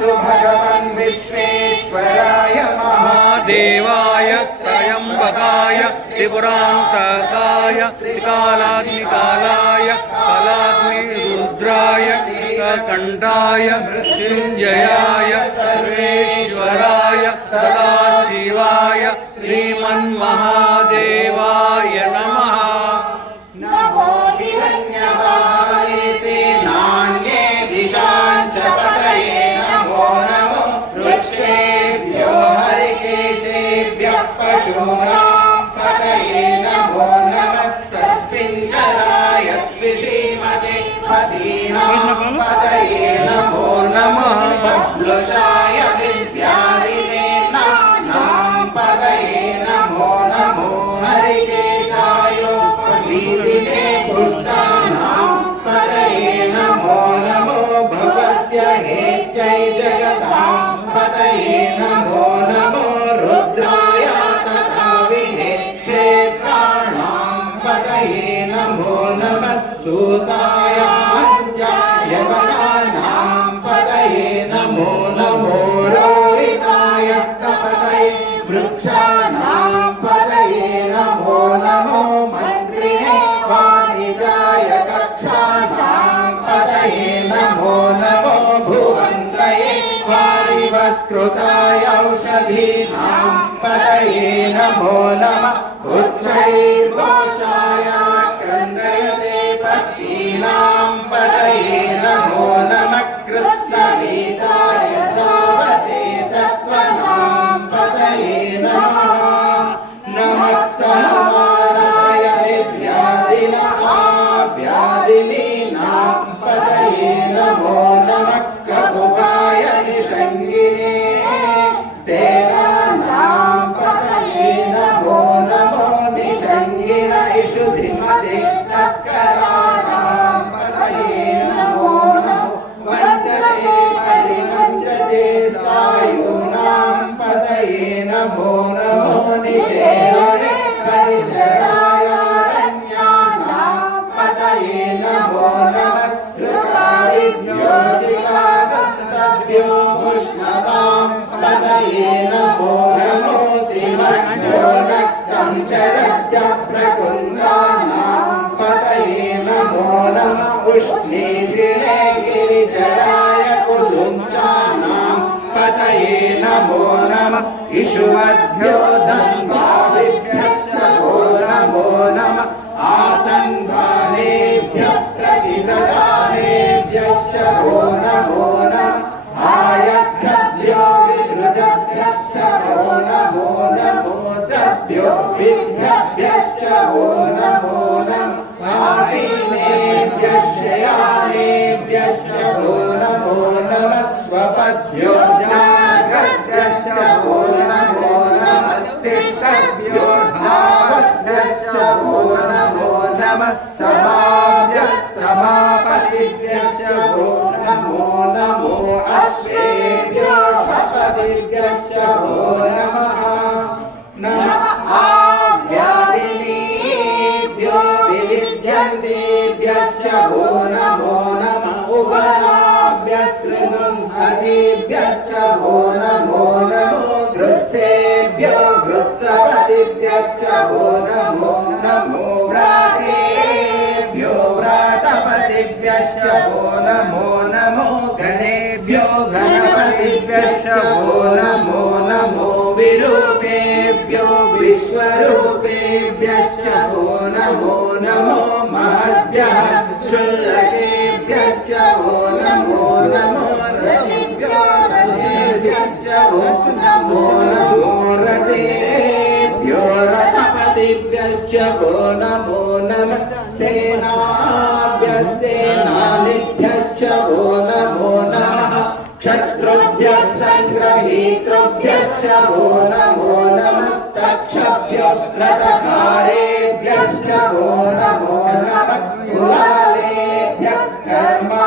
भगवन् विश्वेश्वराय महादेवाय त्रयम्बकाय विपुरान्तकाय कालाग्निकालाय कलाग्निरुद्राय कण्ठाय मृत्युञ्जयाय सर्वेश्वराय सदाशिवाय श्रीमन्महादेवाय नमः। हरिकेशेभ्यः पशूनां पतये नमो नमः सस्मिञ्जराय द्विषीमते पदीनां नमः सूताय यवनानां पतये नमो नमो रोहिताय स्तपतये वृक्षाणां पतये नमो नमो मन्त्रिणे वाणिजाय कक्षाणां पतये नमो नमो भुवन्द्रये वारिवस्कृताय औषधीनां पतये नमो नमः उच्चैर्घोषाय दिव्यादिनाभ्यादिनीनां पतये नमो नमः ककुपाय निषङ्गिने सेनानां पतये नमो नमो निषङ्गिन इषुधिमते तस्कराणां पतये नमो नमो वञ्चते परिवञ्चते सायूनां पतये नमो नमो जिगागत्सभ्यो मुष्णतां पतये नमो नमो सिंहभ्यो रक्तं शरद्य प्रकुन्दानां पतये नमो नमः उष्णीषिणे गिरिचराय कुलुञ्चानां पतये नमो नमः इषुवद्भ्यो धन्वादिभ्यश्च आसीनेभ्यः शयानेभ्यश्च भो नमो नमः स्वपद्भ्यो जाग्रद्भ्यश्च विविध्यन्तेभ्यश्च भो नमो नमः उगराभ्यसृगं हरिभ्यश्च भो नमो नमो गृत्सेभ्यो गृत्सपतिभ्यश्च भो नमो नमो व्रातेभ्यो व्रातपतिभ्यश्च भो नमो नमो गणेभ्यो गणपतिभ्यश्च भो नमो नमो विरूपेभ्यो विश्वरूपेभ्यश्च भो नमो नमो చుల్లకేభ్యశ్చ ఓ నమో నమో రతిభ్యో రతిభ్యశ్చ ఓ నమో నమో రతిభ్యో రతపతిభ్యశ్చ ఓ లతాభ్యశ్చ భో నమో నమస్తక్షభ్యో నమో నమః కులాలేభ్యః కర్మా